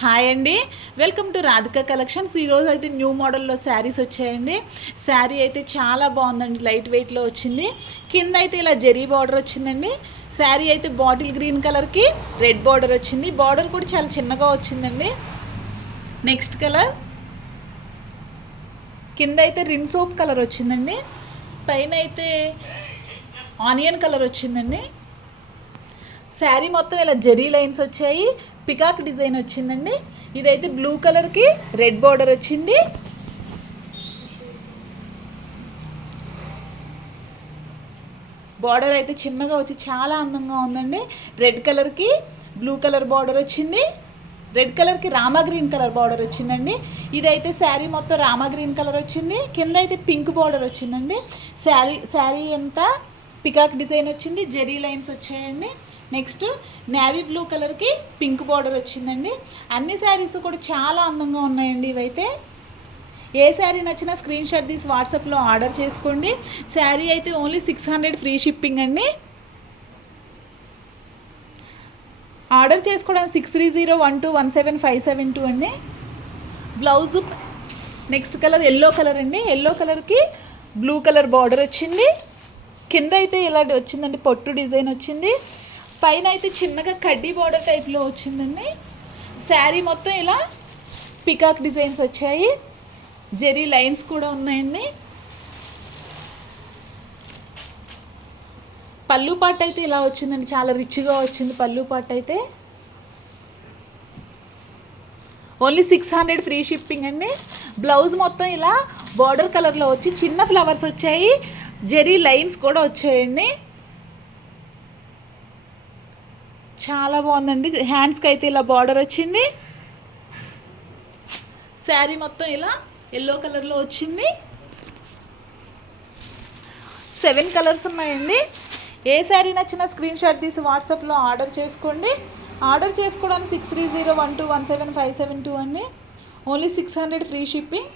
Hi అండి, welcome to Radhika collections. ఈరోజు అయితే న్యూ మోడల్లో శారీస్ వచ్చాయండి. శారీ అయితే చాలా బాగుందండి, లైట్ వెయిట్లో వచ్చింది. కింద అయితే ఇలా జెరీ బార్డర్ వచ్చిందండి. శారీ అయితే బాటిల్ గ్రీన్ కలర్కి రెడ్ బార్డర్ వచ్చింది. బార్డర్ కూడా చాలా చిన్నగా వచ్చిందండి. నెక్స్ట్ కలర్ కింద అయితే రిన్ సోప్ కలర్ వచ్చిందండి. పైన అయితే ఆనియన్ కలర్ వచ్చిందండి. శారీ మొత్తం ఇలా జెరీ లైన్స్ వచ్చాయి, పికాక్ డిజైన్ వచ్చిందండి. ఇదైతే బ్లూ కలర్కి రెడ్ బార్డర్ వచ్చింది. బార్డర్ అయితే చిన్నగా వచ్చి చాలా అందంగా ఉందండి. రెడ్ కలర్కి బ్లూ కలర్ బార్డర్ వచ్చింది. రెడ్ కలర్కి రామా గ్రీన్ కలర్ బార్డర్ వచ్చిందండి. ఇదైతే శారీ మొత్తం రామా గ్రీన్ కలర్ వచ్చింది. కింద అయితే పింక్ బార్డర్ వచ్చిందండి. శారీ అంతా పికాక్ డిజైన్ వచ్చింది, జెరీ లైన్స్ వచ్చాయండి. నెక్స్ట్ నేవీ బ్లూ కలర్కి పింక్ బార్డర్ వచ్చిందండి. అన్ని శారీస్ కూడా చాలా అందంగా ఉన్నాయండి. ఇవైతే ఏ శారీ నచ్చినా స్క్రీన్ షాట్ తీసి వాట్సాప్లో ఆర్డర్ చేసుకోండి. శారీ అయితే ఓన్లీ 600 ఫ్రీ షిప్పింగ్ అండి. ఆర్డర్ చేసుకోవడానికి 6301217572 అండి. Blouse next colour yellow colour అండి. ఎల్లో కలర్కి బ్లూ కలర్ బార్డర్ వచ్చింది. కింద అయితే ఇలా వచ్చిందండి, పొట్టు డిజైన్ వచ్చింది. పైన అయితే చిన్నగా కడ్డీ బార్డర్ టైప్లో వచ్చిందండి. శారీ మొత్తం ఇలా పికాక్ డిజైన్స్ వచ్చాయి, జెరీ లైన్స్ కూడా ఉన్నాయండి. పళ్ళు పాట అయితే ఇలా వచ్చిందండి, చాలా రిచ్గా వచ్చింది పళ్ళు పాట అయితే. ఓన్లీ 600 ఫ్రీ షిప్పింగ్ అండి. బ్లౌజ్ మొత్తం ఇలా బార్డర్ కలర్లో వచ్చి చిన్న ఫ్లవర్స్ వచ్చాయి, జెరీ లైన్స్ కూడా వచ్చాయండి. చాలా బాగుందండి. హ్యాండ్స్కి అయితే ఇలా బార్డర్ వచ్చింది. శారీ మొత్తం ఇలా ఎల్లో కలర్లో వచ్చింది. 7 కలర్స్ ఉన్నాయండి. ఏ శారీ నచ్చినా స్క్రీన్ షాట్ తీసి వాట్సాప్లో ఆర్డర్ చేసుకోండి. ఆర్డర్ చేసుకోవడానికి 6301217572 అండి. Only 600 free shipping.